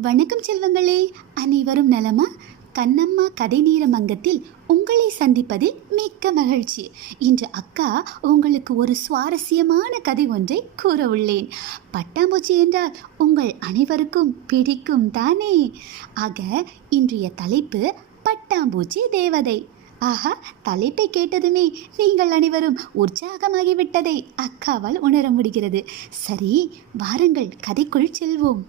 வணக்கம் செல்வங்களே அனைவரும் நலமா? கண்ணம்மா கதை நேரம் அங்கத்தில் உங்களை சந்திப்பதில் மிக்க மகிழ்ச்சி. இன்று அக்கா உங்களுக்கு ஒரு சுவாரஸ்யமான கதை ஒன்றை கூற உள்ளேன். பட்டாம்பூச்சி என்றால் உங்கள் அனைவருக்கும் பிடிக்கும் தானே? ஆக இன்றைய தலைப்பு பட்டாம்பூச்சி தேவதை. ஆஹா தலைப்பை கேட்டதுமே நீங்கள் அனைவரும் உற்சாகமாகிவிட்டதை அக்காவால் உணர முடிகிறது. சரி வாருங்கள் கதைக்குள் செல்வோம்.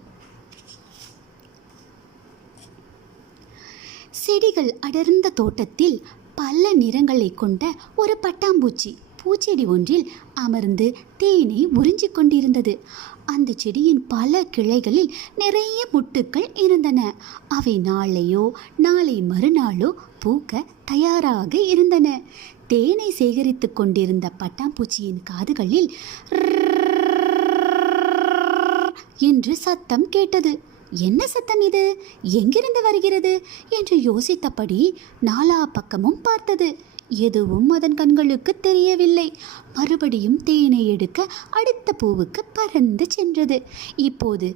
செடிகள் அடர்ந்த தோட்டத்தில் பல நிறங்களை கொண்ட ஒரு பட்டாம்பூச்சி. பூச்செடி ஒன்றில் அமர்ந்து தேனை உறிஞ்சிக் கொண்டிருந்தது. அந்த செடியின் பல கிளைகளில் நிறைய முட்டுக்கள் இருந்தன. அவை நாளையோ நாளை மறுநாளோ பூக்க தயாராக இருந்தன. தேனை சேகரித்துக் கொண்டிருந்த பட்டாம்பூச்சியின் காதுகளில் என்று சத்தம் கேட்டது என்ன சத்தம் இது எங்கிருந்து வருகிறது என்று யோசித்தபடி நாலா பக்கமும் பார்த்தது எதுவும் அதன் கண்களுக்கு தெரியவில்லை மறுபடியும் தேனை எடுக்க அடுத்த பூவுக்கு பறந்து சென்றது இப்போது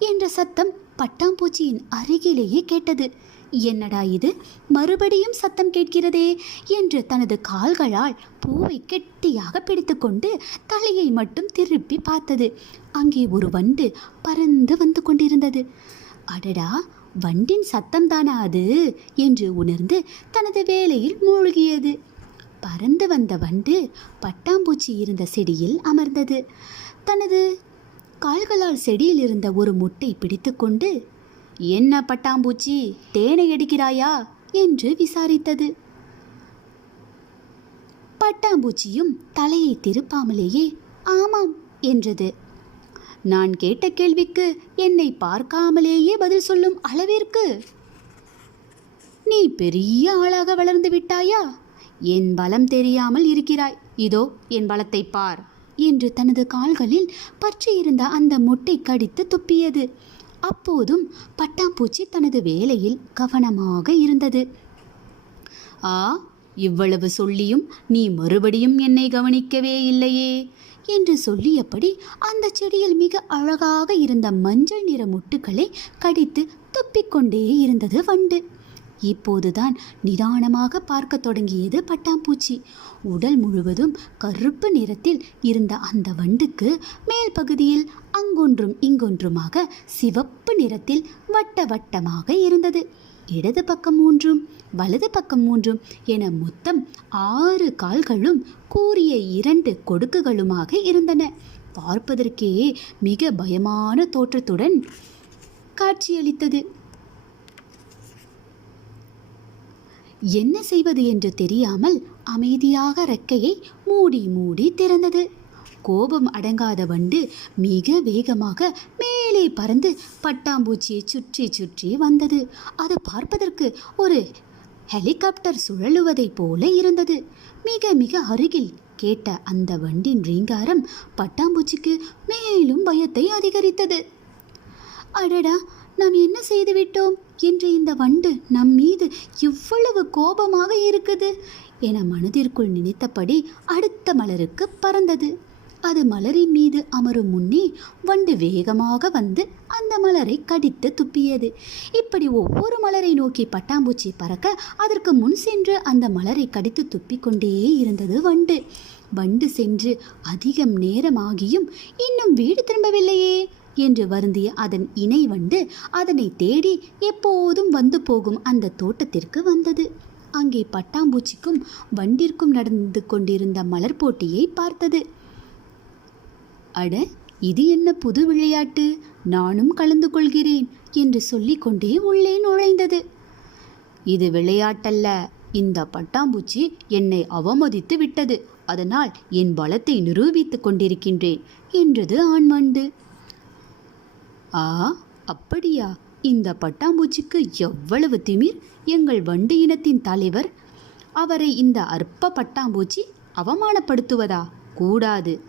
என்ற சத்தம் பட்டாம்பூச்சியின் அருகிலேயே கேட்டது என்னடா இது? மறுபடியும் சத்தம் கேட்கிறதே? என்று தனது கால்களால் பூவை கெட்டியாக பிடித்துக்கொண்டு தலையை மட்டும் திருப்பி பார்த்தது. அங்கே ஒரு வண்டு பறந்து வந்து கொண்டிருந்தது. அடடா வண்டின் சத்தம்தானா அது? என்று உணர்ந்து தனது வேலையில் மூழ்கியது. பறந்து வந்த வண்டு பட்டாம்பூச்சி இருந்த செடியில் அமர்ந்தது. தனது கால்களால் செடியில் இருந்த ஒரு முட்டை பிடித்துக்கொண்டு என்ன பட்டாம்பூச்சி தேனை எடுக்கிறாயா? என்று விசாரித்தது. பட்டாம்பூச்சியும் தலையை திருப்பாமலேயே ஆமாம் என்றது. நான் கேட்ட கேள்விக்கு என்னை பார்க்காமலேயே பதில் சொல்லும் அளவிற்கு? நீ பெரிய ஆளாக வளர்ந்து விட்டாயா? என் பலம் தெரியாமல் இருக்கிறாய். இதோ என் பலத்தை பார் என்று தனது கால்களில் பற்றியிருந்த அந்த முட்டை கடித்து துப்பியது. அப்போதும் பட்டாம்பூச்சி தனது வேலையில் கவனமாக இருந்தது. ஆ இவ்வளவு சொல்லியும் நீ மறுபடியும் என்னை கவனிக்கவே இல்லையே என்று சொல்லியபடி அந்த செடியில் மிக அழகாக இருந்த மஞ்சள் நிற முட்டுகளை கடித்து துப்பிக்கொண்டே இருந்தது வண்டு. இப்போதுதான் நிதானமாக பார்க்க தொடங்கியது பட்டாம்பூச்சி. உடல் முழுவதும் கருப்பு நிறத்தில் இருந்த அந்த வண்டுக்கு மேல் பகுதியில் அங்கொன்றும் இங்கொன்றுமாக சிவப்பு நிறத்தில் வட்ட வட்டமாக இருந்தது. இடது பக்கம் மூன்றும் வலது பக்கம் மூன்றும் என மொத்தம் ஆறு கால்களும் கூறிய இரண்டு கொடுக்குகளுமாக இருந்தன. பார்ப்பதற்கே மிக பயமான தோற்றத்துடன் காட்சியளித்தது. என்ன செய்வது என்று தெரியாமல் அமைதியாக ரெக்கையை மூடி மூடி திறந்தது. கோபம் அடங்காத வண்டு மிக வேகமாக மேலே பறந்து பட்டாம்பூச்சியை சுற்றி சுற்றி வந்தது. அது பார்ப்பதற்கு ஒரு ஹெலிகாப்டர் சுழலுவதைப் போல இருந்தது. மிக மிக அருகில் கேட்ட அந்த வண்டின் ரீங்காரம் பட்டாம்பூச்சிக்கு மேலும் பயத்தை அதிகரித்தது. அடடா! நாம் என்ன செய்துவிட்டோம் என்று இந்த வண்டு நம் மீது இவ்வளவு கோபமாக இருக்குது என மனதிற்குள் நினைத்தபடி அடுத்த மலருக்கு பறந்தது. அது மலரின் மீது அமரும் முன்னே வண்டு வேகமாக வந்து அந்த மலரை கடித்து துப்பியது. இப்படி ஒவ்வொரு மலரை நோக்கி பட்டாம்பூச்சி பறக்க அதற்கு முன் சென்று அந்த மலரை கடித்து துப்பிக்கொண்டே இருந்தது வண்டு. வண்டு சென்று அதிகம் நேரமாகியும் இன்னும் வீடு திரும்பவில்லையே. என்று வருந்திய அதன் இணை வண்டு அதனை தேடி எப்போதும் வந்து போகும் அந்த தோட்டத்திற்கு வந்தது. அங்கே பட்டாம்பூச்சிக்கும் வண்டிற்கும் நடந்து கொண்டிருந்த மலர் போட்டியை பார்த்தது. அட இது என்ன புது விளையாட்டு? நானும் கலந்து கொள்கிறேன் என்று சொல்லிக்கொண்டே உள்ளே நுழைந்தது. இது விளையாட்டல்ல. இந்த பட்டாம்பூச்சி என்னை அவமதித்து விட்டது. அதனால் என் பலத்தை நிரூபித்துக் கொண்டிருக்கின்றேன் என்றது ஆண்மண்டு ஆ அப்படியா? இந்த பட்டாம்பூச்சிக்கு எவ்வளவு திமிர்? எங்கள் வண்டு இனத்தின் தலைவர் அவரை இந்த அற்ப பட்டாம்பூச்சி அவமானப்படுத்துவதா? கூடாது.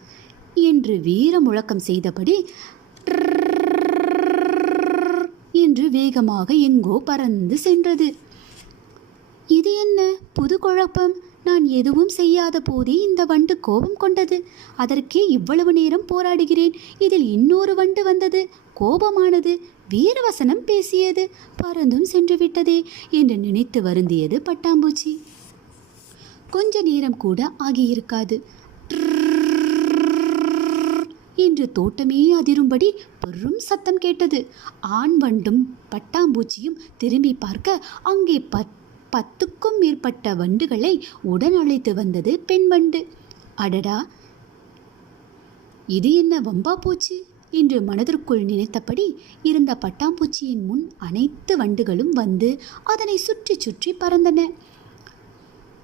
என்று வீர முழக்கம் செய்தபடி என்று வேகமாக எங்கோ பறந்து சென்றது. இது என்ன? புது குழப்பம். நான் எதுவும் செய்யாத போதே இந்த வண்டு கோபம் கொண்டது. அதற்கே இவ்வளவு நேரம் போராடுகிறேன். இதில் இன்னொரு வண்டு வந்தது. கோபமானது வீரவசனம் வசனம் பேசியது பறந்தும் சென்று விட்டதே என்று நினைத்து வருந்தியது பட்டாம்பூச்சி. கொஞ்ச நேரம் கூட ஆகியிருக்காது. என்று தோட்டமே அதிரும்படி பெரும் சத்தம் கேட்டது ஆண் வண்டும் பட்டாம்பூச்சியும் திரும்பி பார்க்க அங்கே பத் பத்துக்கும் மேற்பட்ட வண்டுகளை உடன் அழைத்து வந்தது பெண் வண்டு அடடா இது என்ன வம்பா போச்சு என்று மனதிற்குள் நினைத்தபடி இருந்த பட்டாம்பூச்சியின் முன் அனைத்து வண்டுகளும் வந்து அதனை சுற்றி சுற்றி பறந்தன.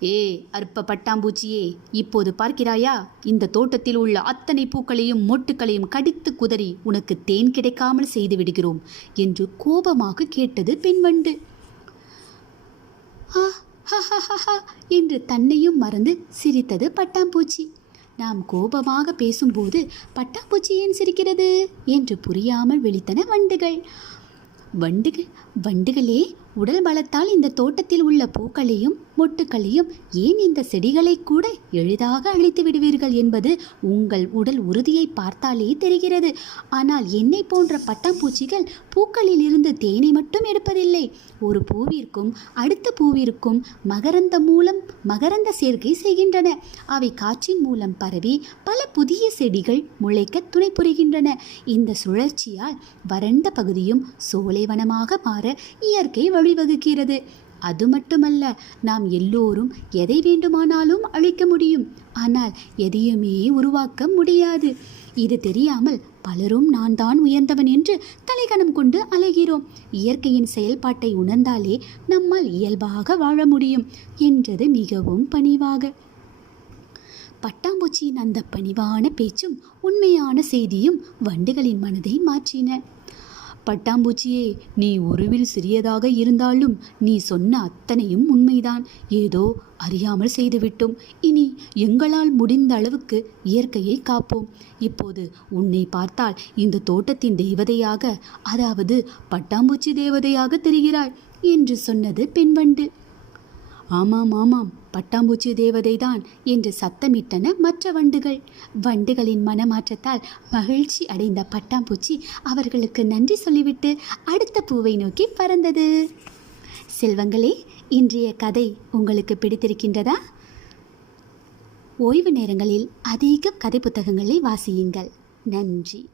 ஏ அற்ப பட்டாம்பூச்சியே இப்போது பார்க்கிறாயா? இந்த தோட்டத்தில் உள்ள அத்தனை பூக்களையும் மொட்டுக்களையும் கடித்து குதறி உனக்கு தேன் கிடைக்காமல் செய்து விடுகிறோம் என்று கோபமாக கேட்டது பெண்வண்டு ஆ என்று தன்னையும் மறந்து சிரித்தது பட்டாம்பூச்சி. நாம் கோபமாக பேசும்போது பட்டாம்பூச்சி ஏன் சிரிக்கிறது என்று புரியாமல் விழித்தன வண்டுகள். வண்டுகள் வண்டுகளே உடல் பலத்தால் இந்த தோட்டத்தில் உள்ள பூக்களையும் மொட்டுக்களையும் ஏன் இந்த செடிகளை கூட எளிதாக அழித்து விடுவீர்கள் என்பது உங்கள் உடல் உறுதியை பார்த்தாலே தெரிகிறது. ஆனால் என்னை போன்ற பட்டாம்பூச்சிகள் பூக்களில் இருந்து தேனை மட்டும் எடுப்பதில்லை. ஒரு பூவிற்கும் அடுத்த பூவிற்கும் மகரந்த மூலம் மகரந்த சேர்க்கை செய்கின்றன. அவை காற்றின் மூலம் பரவி பல புதிய செடிகள் முளைக்க துணை புரிகின்றன. இந்த சுழற்சியால் வறண்ட பகுதியும் சோலைவனமாக மாற இயற்கை வழிவகுக்கிறது. அது மட்டுமல்ல நாம் எல்லோரும் எதை வேண்டுமானாலும் அழிக்க முடியும். ஆனால் எதையுமே உருவாக்க முடியாது. இது தெரியாமல் பலரும் நான் தான் உயர்ந்தவன் என்று தலைகணம் கொண்டு அலைகிறோம். இயற்கையின் செயல்பாட்டை உணர்ந்தாலே நம்மால் இயல்பாக வாழ முடியும் என்றது மிகவும் பணிவாக. பட்டாம்பூச்சியின் அந்த பணிவான பேச்சும் உண்மையான செய்தியும் வண்டுகளின் மனதை மாற்றின. பட்டாம்பூச்சியே நீ உருவில் சிறியதாக இருந்தாலும் நீ சொன்ன அத்தனையும் உண்மைதான். ஏதோ அறியாமல் செய்துவிட்டோம். இனி எங்களால் முடிந்த அளவுக்கு இயற்கையை காப்போம். இப்போது உன்னை பார்த்தால் இந்த தோட்டத்தின் தேவதையாக அதாவது பட்டாம்பூச்சி தேவதையாக தெரிகிறாய் என்று சொன்னது பெண்வண்டு ஆமாம் ஆமாம் பட்டாம்பூச்சி தேவதைதான் என்று சத்தமிட்டன மற்ற வண்டுகள். வண்டுகளின் மனமாற்றத்தால் மகிழ்ச்சி அடைந்த பட்டாம்பூச்சி அவர்களுக்கு நன்றி சொல்லிவிட்டு அடுத்த பூவை நோக்கி பறந்தது. செல்வங்களே இன்றைய கதை உங்களுக்கு பிடித்திருக்கின்றதா? ஓய்வு நேரங்களில் அதிக கதை புத்தகங்களை வாசியுங்கள். நன்றி.